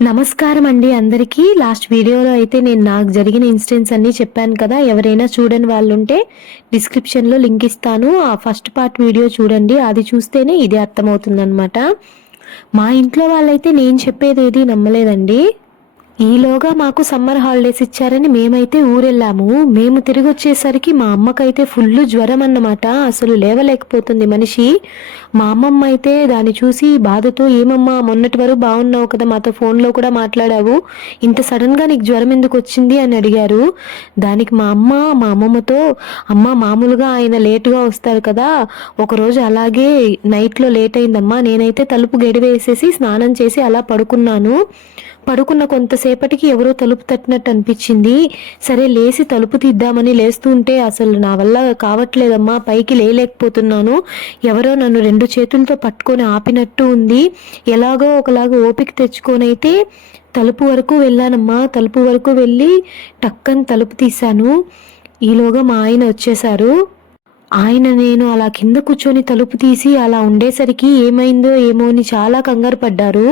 నమస్కారం అండి అందరికీ. లాస్ట్ వీడియోలో అయితే నేను నాకు జరిగిన ఇన్సిడెంట్స్ అన్నీ చెప్పాను కదా. ఎవరైనా చూడని వాళ్ళు ఉంటే డిస్క్రిప్షన్లో లింక్ ఇస్తాను. ఆ ఫస్ట్ పార్ట్ వీడియో చూడండి. అది చూస్తేనే ఇది అర్థమవుతుందన్నమాట. మా ఇంట్లో వాళ్ళైతే నేను చెప్పేది ఏది నమ్మలేదండి. ఈలోగా మాకు సమ్మర్ హాలిడేస్ ఇచ్చారని మేమైతే ఊరెళ్ళాము. మేము తిరిగి వచ్చేసరికి మా అమ్మకైతే ఫుల్ జ్వరం అన్నమాట. అసలు లేవలేకపోతుంది మనిషి. మా అమ్మమ్మ అయితే దాన్ని చూసి బాధతో, ఏమమ్మా మొన్నటి వరకు బాగున్నావు కదా, మాతో ఫోన్లో కూడా మాట్లాడావు, ఇంత సడన్గా నీకు జ్వరం ఎందుకు వచ్చింది అని అడిగారు. దానికి మా అమ్మమ్మతో, అమ్మ మామూలుగా ఆయన లేటుగా వస్తారు కదా, ఒకరోజు అలాగే నైట్లో లేట్ అయిందమ్మా, నేనైతే తలుపు గడివేసేసి స్నానం చేసి అలా పడుకున్నాను. పడుకున్న కొంతసేపటికి ఎవరో తలుపు తట్టినట్టు అనిపించింది. సరే లేచి తలుపు తీద్దామని లేస్తుంటే అసలు నా వల్ల కావట్లేదమ్మా, పైకి లేలేకపోతున్నాను, ఎవరో నన్ను 2 చేతులతో పట్టుకొని ఆపినట్టు ఉంది. ఎలాగో ఒకలాగా ఓపిక తెచ్చుకొనైతే తలుపు వరకు వెళ్ళానమ్మా. తలుపు వరకు వెళ్ళి టక్కని తలుపు తీశాను. ఈలోగా మా ఆయన వచ్చేశారు. నేను అలా కింద కూర్చొని తలుపు తీసి అలా ఉండేసరికి ఏమైందో ఏమో అని చాలా కంగారు పడ్డారు.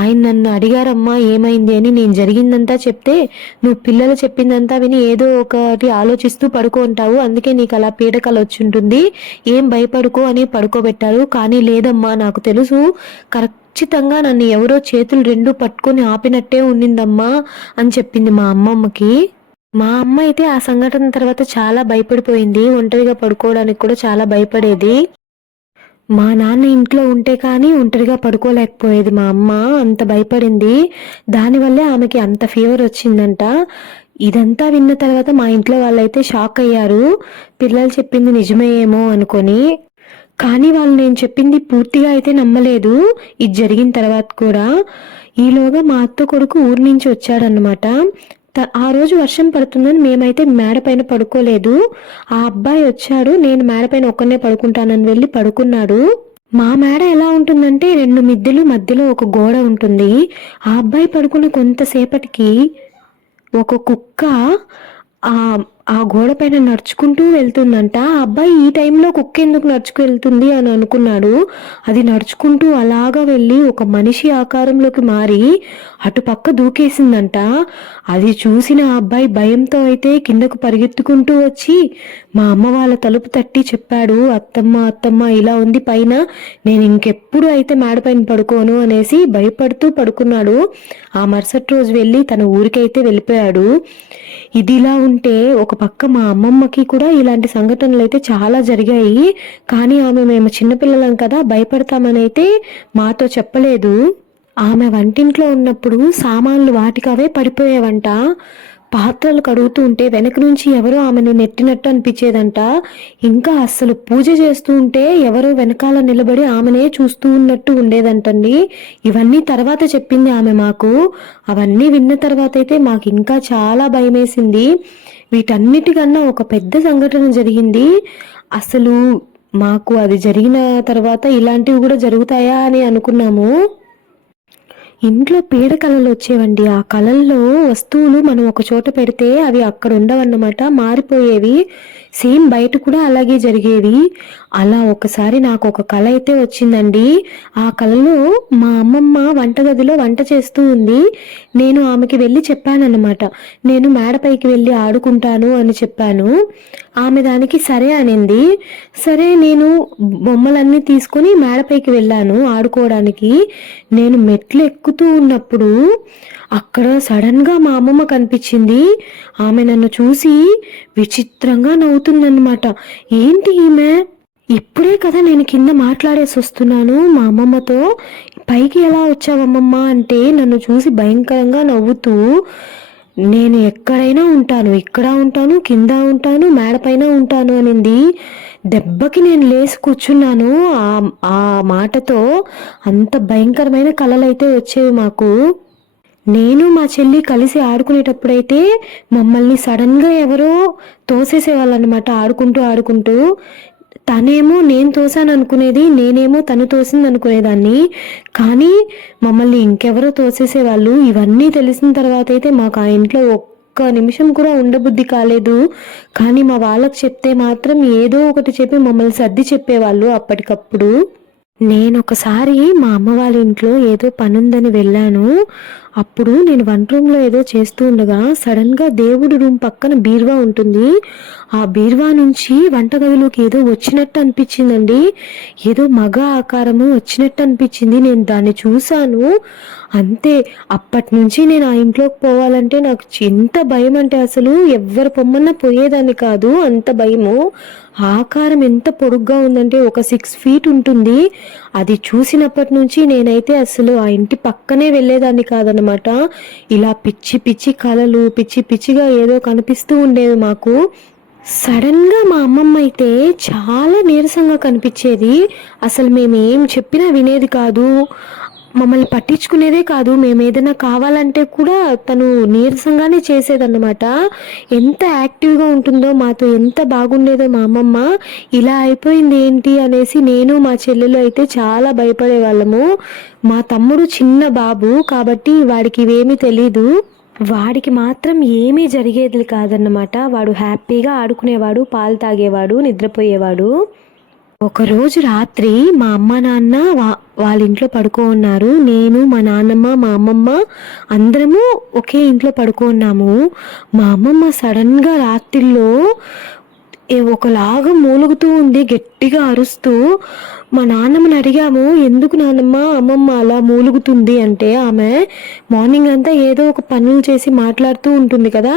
ఆయన నన్ను అడిగారమ్మా ఏమైంది అని. నేను జరిగిందంతా చెప్తే, నువ్వు పిల్లలు చెప్పిందంతా విని ఏదో ఒకటి ఆలోచిస్తూ పడుకుంటావు, అందుకే నీకు అలా పీడకలు వచ్చుంటుంది, ఏం భయపడుకో అని పడుకోబెట్టారు. కానీ లేదమ్మా, నాకు తెలుసు, ఖచ్చితంగా నన్ను ఎవరో చేతులు 2 పట్టుకొని ఆపినట్టే ఉండిందమ్మా అని చెప్పింది మా అమ్మమ్మకి. మా అమ్మ అయితే ఆ సంఘటన తర్వాత చాలా భయపడిపోయింది. ఒంటరిగా పడుకోవడానికి కూడా చాలా భయపడేది. మా నాన్న ఇంట్లో ఉంటే కానీ ఒంటరిగా పడుకోలేకపోయేది మా అమ్మ, అంత భయపడింది. దానివల్లే ఆమెకి అంత ఫీవర్ వచ్చిందంట. ఇదంతా విన్న తర్వాత మా ఇంట్లో వాళ్ళైతే షాక్ అయ్యారు. పిల్లలు చెప్పింది నిజమే ఏమో అనుకొని. కానీ వాళ్ళు నేను చెప్పింది పూర్తిగా అయితే నమ్మలేదు. ఇది జరిగిన తర్వాత కూడా. ఈలోగా మా అత్త కొడుకు ఊరి నుంచి వచ్చాడనమాట. ఆ రోజు వర్షం పడుతుందని మేమైతే మేడ పైన పడుకోలేదు. ఆ అబ్బాయి వచ్చాడు. నేను మేడ పైన ఒక్కనే పడుకుంటానని వెళ్ళి పడుకున్నాడు. మా మేడ ఎలా ఉంటుందంటే 2 మిద్దెలు మధ్యలో ఒక గోడ ఉంటుంది. ఆ అబ్బాయి పడుకున్న కొంతసేపటికి ఒక కుక్క ఆ గోడ పైన నడుచుకుంటూ వెళ్తుందంట. ఆ అబ్బాయి ఈ టైంలో కుక్క ఎందుకు నడుచుకు వెళ్తుంది అని అనుకున్నాడు. అది నడుచుకుంటూ అలాగా వెళ్ళి ఒక మనిషి ఆకారంలోకి మారి అటుపక్క దూకేసిందంట. అది చూసిన ఆ అబ్బాయి భయంతో అయితే కిందకు పరిగెత్తుకుంటూ వచ్చి మా అమ్మ వాళ్ళ తలుపు తట్టి చెప్పాడు, అత్తమ్మ ఇలా ఉంది పైన, నేను ఇంకెప్పుడు అయితే మేడ పైన పడుకోను అనేసి భయపడుతూ పడుకున్నాడు. ఆ మరుసటి రోజు వెళ్ళి తన ఊరికైతే వెళ్ళిపోయాడు. ఇదిలా ఉంటే ఒక పక్క మా అమ్మమ్మకి కూడా ఇలాంటి సంఘటనలు అయితే చాలా జరిగాయి. కానీ మేము చిన్నపిల్లలం కదా, భయపడతామని అయితే మాతో చెప్పలేదు. ఆమె వంటింట్లో ఉన్నప్పుడు సామాన్లు వాటికవే పడిపోయేవంట. పాత్రలు కడుగుతూ ఉంటే వెనక నుంచి ఎవరో ఆమెను నెట్టినట్టు అనిపించేదంట. ఇంకా అస్సలు పూజ చేస్తూ ఉంటే ఎవరో వెనకాల నిలబడి ఆమెనే చూస్తూ ఉన్నట్టు ఉండేదంటండి. ఇవన్నీ తర్వాత చెప్పింది ఆమె మాకు. అవన్నీ విన్న తర్వాత అయితే మాకు ఇంకా చాలా భయమేసింది. వీటన్నిటికన్నా ఒక పెద్ద సంఘటన జరిగింది. అసలు మాకు అది జరిగిన తర్వాత ఇలాంటివి కూడా జరుగుతాయా అని అనుకున్నాము. ఇంట్లో పీడ కళలు వచ్చేవండి. ఆ కళల్లో వస్తువులు మనం ఒక చోట పెడితే అవి అక్కడ ఉండవన్నమాట, మారిపోయేవి. సేమ్ బయట కూడా అలాగే జరిగేవి. అలా ఒకసారి నాకు ఒక కళ అయితే వచ్చిందండి. ఆ కళలో మా అమ్మమ్మ వంటగదిలో వంట చేస్తూ ఉంది. నేను ఆమెకి వెళ్ళి చెప్పానన్నమాట, నేను మేడపైకి వెళ్ళి ఆడుకుంటాను అని చెప్పాను. ఆమె దానికి సరే అనింది. సరే నేను బొమ్మలన్నీ తీసుకొని మేడపైకి వెళ్ళాను ఆడుకోవడానికి. నేను మెట్లు ఎక్కుతూ ఉన్నప్పుడు అక్కడ సడన్గా మా అమ్మమ్మ కనిపించింది. ఆమె నన్ను చూసి విచిత్రంగా నవ్వుతుందన్నమాట. ఏంటి ఈమె, ఇప్పుడే కదా నేను కింద మాట్లాడేసి వస్తున్నాను మా అమ్మమ్మతో, పైకి ఎలా వచ్చావమ్మమ్మ అంటే నన్ను చూసి భయంకరంగా నవ్వుతూ, నేను ఎక్కడైనా ఉంటాను, ఇక్కడ ఉంటాను, కింద ఉంటాను, మేడపైన ఉంటాను అనింది. దెబ్బకి నేను లేచి కూర్చున్నాను. ఆ మాటతో అంత భయంకరమైన కళలైతే వచ్చేవి మాకు. నేను మా చెల్లి కలిసి ఆడుకునేటప్పుడైతే మమ్మల్ని సడన్గా ఎవరో తోసేసేవాళ్ళనమాట. ఆడుకుంటూ తనేమో నేను తోసాను అనుకునేది, నేనేమో తను తోసింది అనుకునేదాన్ని. కానీ మమ్మల్ని ఇంకెవరో తోసేసేవాళ్ళు. ఇవన్నీ తెలిసిన తర్వాత అయితే మాకు ఆ ఇంట్లో ఒక్క నిమిషం కూడా ఉండబుద్ధి కాలేదు. కానీ మా వాళ్ళకి చెప్తే మాత్రం ఏదో ఒకటి చెప్పి మమ్మల్ని సర్ది చెప్పేవాళ్ళు అప్పటికప్పుడు. నేనొకసారి మా అమ్మ వాళ్ళ ఇంట్లో ఏదో పనుందని వెళ్ళాను. అప్పుడు నేను వంట రూమ్లో ఏదో చేస్తూ ఉండగా సడన్గా దేవుడి రూమ్ పక్కన బీరువా ఉంటుంది. ఆ బీరువా నుంచి వంటగదిలోకి ఏదో వచ్చినట్టు అనిపించిందండి. ఏదో మగ ఆకారము వచ్చినట్టు అనిపించింది. నేను దాన్ని చూశాను. అంతే, అప్పటి నుంచి నేను ఆ ఇంట్లోకి పోవాలంటే నాకు ఎంత భయం అంటే అసలు ఎవ్వరు పొమ్మన్నా పోయేదాన్ని కాదు, అంత భయము. ఆకారం ఎంత పొడుగ్గా ఉందంటే ఒక 6 ఫీట్ ఉంటుంది. అది చూసినప్పటి నుంచి నేనైతే అసలు ఆ ఇంటి పక్కనే వెళ్ళేదాన్ని కాదనమాట. ఇలా పిచ్చి పిచ్చి కలలు, పిచ్చి పిచ్చిగా ఏదో కనిపిస్తూ ఉండేది మాకు. సడన్గా మా అమ్మమ్మ అయితే చాలా నీరసంగా కనిపించేది. అసలు మేము ఏం చెప్పినా వినేది కాదు, మమ్మల్ని పట్టించుకునేదే కాదు. మేము ఏదైనా కావాలంటే కూడా తను నీరసంగానే చేసేదన్నమాట. ఎంత యాక్టివ్గా ఉంటుందో, మాతో ఎంత బాగుండేదో మా అమ్మమ్మ. ఇలా అయిపోయింది ఏంటి అనేసి నేను మా చెల్లెలు అయితే చాలా భయపడేవాళ్ళము. మా తమ్ముడు చిన్న బాబు కాబట్టి వాడికి ఇవేమీ తెలీదు. వాడికి మాత్రం ఏమీ జరిగేది కాదన్నమాట. వాడు హ్యాపీగా ఆడుకునేవాడు, పాలు తాగేవాడు, నిద్రపోయేవాడు. ఒకరోజు రాత్రి మా అమ్మ నాన్న వాళ్ళ ఇంట్లో పడుకో ఉన్నారు. నేను, మా నాన్నమ్మ, మా అమ్మమ్మ అందరము ఒకే ఇంట్లో పడుకో ఉన్నాము. మా అమ్మమ్మ సడన్గా రాత్రిలో ఒకలాగా మూలుగుతూ ఉంది, గట్టిగా అరుస్తూ. మా నాన్నమ్మని అడిగాము, ఎందుకు నాన్నమ్మ అమ్మమ్మ అలా మూలుగుతుంది అంటే, ఆమె మార్నింగ్ అంతా ఏదో ఒక పనులు చేసి మాట్లాడుతూ ఉంటుంది కదా,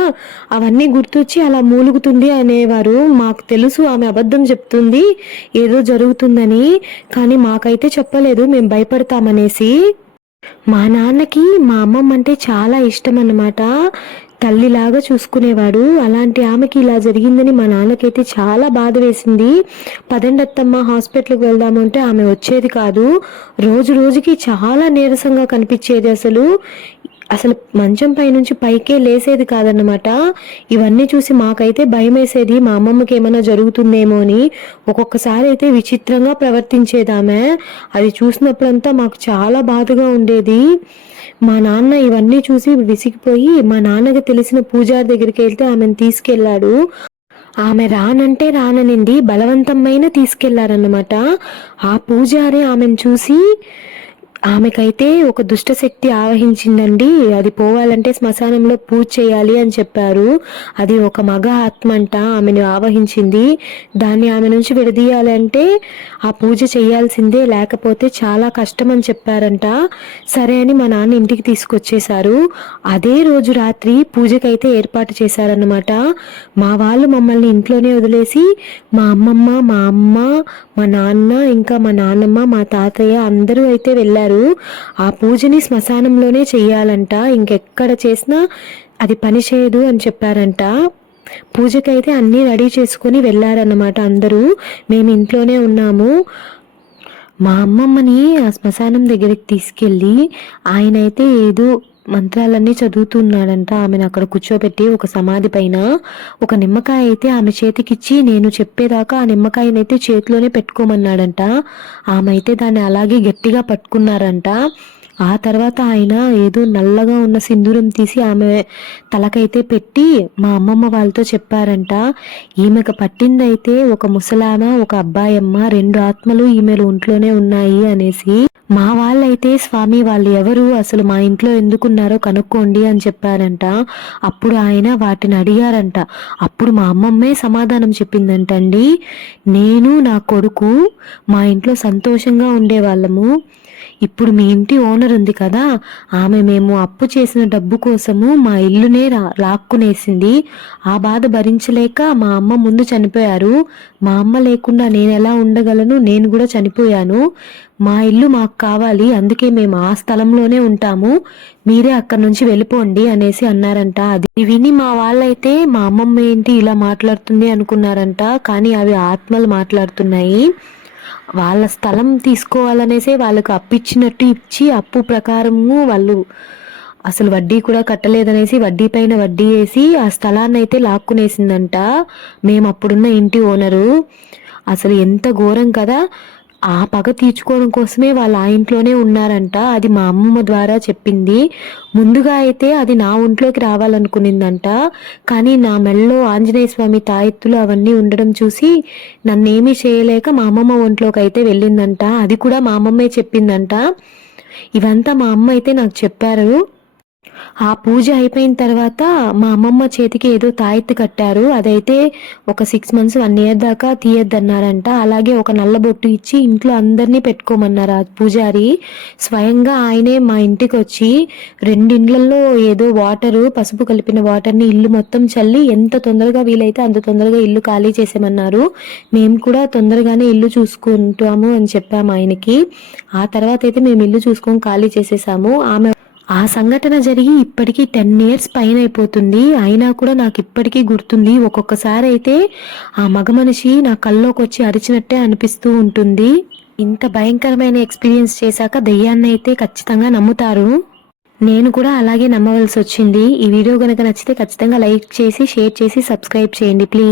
అవన్నీ గుర్తొచ్చి అలా మూలుగుతుంది అనేవారు. మాకు తెలుసు ఆమె అబద్ధం చెప్తుంది, ఏదో జరుగుతుందని, కానీ మాకైతే చెప్పలేదు, మేము భయపడతామనేసి. మా నాన్నకి మా అమ్మమ్మ అంటే చాలా ఇష్టం అన్నమాట. తల్లిలాగా చూసుకునేవాడు. అలాంటి ఆమెకి ఇలా జరిగిందని మా నాన్నకైతే చాలా బాధ వేసింది. పదండి అత్తమ్మ హాస్పిటల్కి వెళ్దాము అంటే ఆమె వచ్చేది కాదు. రోజు రోజుకి చాలా నీరసంగా కనిపించేది. అసలు అసలు మంచం పై నుంచి పైకే లేసేది కాదన్నమాట. ఇవన్నీ చూసి మాకైతే భయం వేసేది, మా అమ్మమ్మకి ఏమైనా జరుగుతుందేమో అని. ఒక్కొక్కసారి అయితే విచిత్రంగా ప్రవర్తించేది ఆమె. అది చూసినప్పుడంతా మాకు చాలా బాధగా ఉండేది. మా నాన్న ఇవన్నీ చూసి విసిగిపోయి మా నాన్నకి తెలిసిన పూజారి దగ్గరికి వెళ్తే ఆమెను తీసుకెళ్లాడు. ఆమె రానంటే రాననింది, బలవంతమైన తీసుకెళ్లారన్నమాట. ఆ పూజారి ఆమెను చూసి, ఆమెకైతే ఒక దుష్టశక్తి ఆవహించిందండి, అది పోవాలంటే శ్మశానంలో పూజ చేయాలి అని చెప్పారు. అది ఒక మగ ఆత్మ అంట ఆమెను ఆవహించింది. దాన్ని ఆమె నుంచి విడదీయాలంటే ఆ పూజ చేయాల్సిందే, లేకపోతే చాలా కష్టం అని చెప్పారంట. సరే అని మా నాన్న ఇంటికి తీసుకొచ్చేశారు. అదే రోజు రాత్రి పూజకైతే ఏర్పాటు చేశారన్నమాట. మా వాళ్ళు మమ్మల్ని ఇంట్లోనే వదిలేసి మా అమ్మమ్మ, మా అమ్మ, మా నాన్న, ఇంకా మా నాన్నమ్మ, మా తాతయ్య అందరూ అయితే వెళ్ళారు. ఆ పూజని శ్మశానంలోనే చెయ్యాలంట, ఇంకెక్కడ చేసినా అది పని చేయదు అని చెప్పారంట. పూజకైతే అన్నీ రెడీ చేసుకుని వెళ్ళారన్నమాట అందరూ. మేము ఇంట్లోనే ఉన్నాము. మా అమ్మమ్మని ఆ శ్మశానం దగ్గరికి తీసుకెళ్ళి ఆయనైతే ఏదో మంత్రాలన్నీ చదువుతున్నాడంట. ఆమెను అక్కడ కూర్చోబెట్టి ఒక సమాధి పైన ఒక నిమ్మకాయ అయితే ఆమె చేతికిచ్చి, నేను చెప్పేదాకా ఆ నిమ్మకాయనైతే చేతిలోనే పెట్టుకోమన్నాడంట. ఆమె అయితే దాన్ని అలాగే గట్టిగా పట్టుకున్నారంట. ఆ తర్వాత ఆయన ఏదో నల్లగా ఉన్న సింధూరం తీసి ఆమె తలకైతే పెట్టి మా అమ్మమ్మ వాళ్ళతో చెప్పారంట, ఈమెకు పట్టిందైతే ఒక ముసలామ, ఒక అబ్బాయమ్మ, 2 ఆత్మలు ఈమెలు ఒంట్లోనే ఉన్నాయి అనేసి. మా వాళ్ళైతే, స్వామి వాళ్ళు ఎవరు, అసలు మా ఇంట్లో ఎందుకున్నారో కనుక్కోండి అని చెప్పారంట. అప్పుడు ఆయన వాటిని అడిగారంట. అప్పుడు మా అమ్మమ్మే సమాధానం చెప్పిందంటండి, నేను నా కొడుకు మా ఇంట్లో సంతోషంగా ఉండేవాళ్ళము. ఇప్పుడు మీ ఇంటి ఓనర్ ఉంది కదా, ఆమె మేము అప్పు చేసిన డబ్బు కోసము మా ఇల్లునే లాక్కునేసింది. ఆ బాధ భరించలేక మా అమ్మ ముందు చనిపోయారు. మా అమ్మ లేకుండా నేను ఎలా ఉండగలను, నేను కూడా చనిపోయాను. మా ఇల్లు మాకు కావాలి, అందుకే మేము ఆ స్థలంలోనే ఉంటాము, మీరే అక్కడి నుంచి వెళ్ళిపోండి అనేసి అన్నారంట. అది విని మా వాళ్ళైతే మా అమ్మమ్మ ఏంటి ఇలా మాట్లాడుతుంది అనుకున్నారంట. కానీ అవి ఆత్మలు మాట్లాడుతున్నాయి. వాళ్ళ స్థలం తీసుకోవాలనేసే వాళ్ళకు అప్పిచ్చినట్టు ఇచ్చి, అప్పు ప్రకారము వాళ్ళు అసలు వడ్డీ కూడా కట్టలేదనేసి వడ్డీ పైన వడ్డీ వేసి ఆ స్థలాన్ని అయితే లాక్కునేసిందంట మేము అప్పుడున్న ఇంటి ఓనరు. అసలు ఎంత ఘోరం కదా. ఆ పగ తీర్చుకోవడం కోసమే వాళ్ళు ఆ ఇంట్లోనే ఉన్నారంట. అది మా అమ్మమ్మ ద్వారా చెప్పింది. ముందుగా అయితే అది నా ఒంట్లోకి రావాలనుకునిందంట. కానీ నా మెళ్ళలో ఆంజనేయ స్వామి తాయెత్తులు అవన్నీ ఉండడం చూసి నన్నేమీ చేయలేక మా అమ్మమ్మ ఒంట్లోకి అయితే వెళ్ళిందంట. అది కూడా మా అమ్మమ్మే చెప్పిందంట. ఇవంతా మా అమ్మ అయితే నాకు చెప్పారు. ఆ పూజ అయిపోయిన తర్వాత మా అమ్మమ్మ చేతికి ఏదో తాయెత్తు కట్టారు. అదైతే ఒక 6 మంత్స్, 1 ఇయర్ దాకా తీయొద్దన్నారంట. అలాగే ఒక నల్ల బొట్టు ఇచ్చి ఇంట్లో అందరినీ పెట్టుకోమన్నారు ఆ పూజారి. స్వయంగా ఆయనే మా ఇంటికొచ్చి 2 ఇండ్లల్లో ఏదో పసుపు కలిపిన వాటర్‌ని ఇల్లు మొత్తం చల్లి ఎంత తొందరగా వీలైతే అంత తొందరగా ఇల్లు ఖాళీ చేసేయమన్నారు. మేము కూడా తొందరగానే ఇల్లు చూసుకుంటాము అని చెప్పాము ఆయనకి. ఆ తర్వాతైతే మేము ఇల్లు చూసుకొని ఖాళీ చేసేసాము. ఆ సంఘటన జరిగి ఇప్పటికీ 10 ఇయర్స్ పైనయిపోతుంది. అయినా కూడా నాకిప్పటికీ గుర్తుంది. ఒక్కొక్కసారి అయితే ఆ మగ మనిషి నా కల్లోకొచ్చి అరిచినట్టే అనిపిస్తూ ఉంటుంది. ఇంత భయంకరమైన ఎక్స్‌పీరియన్స్ చేశాక దెయ్యాన్నయితే ఖచ్చితంగా నమ్ముతారు. నేను కూడా అలాగే నమ్మవలసొచ్చింది. ఈ వీడియో గనక నచ్చితే ఖచ్చితంగా లైక్ చేసి, షేర్ చేసి, సబ్స్క్రైబ్ చేయండి ప్లీజ్.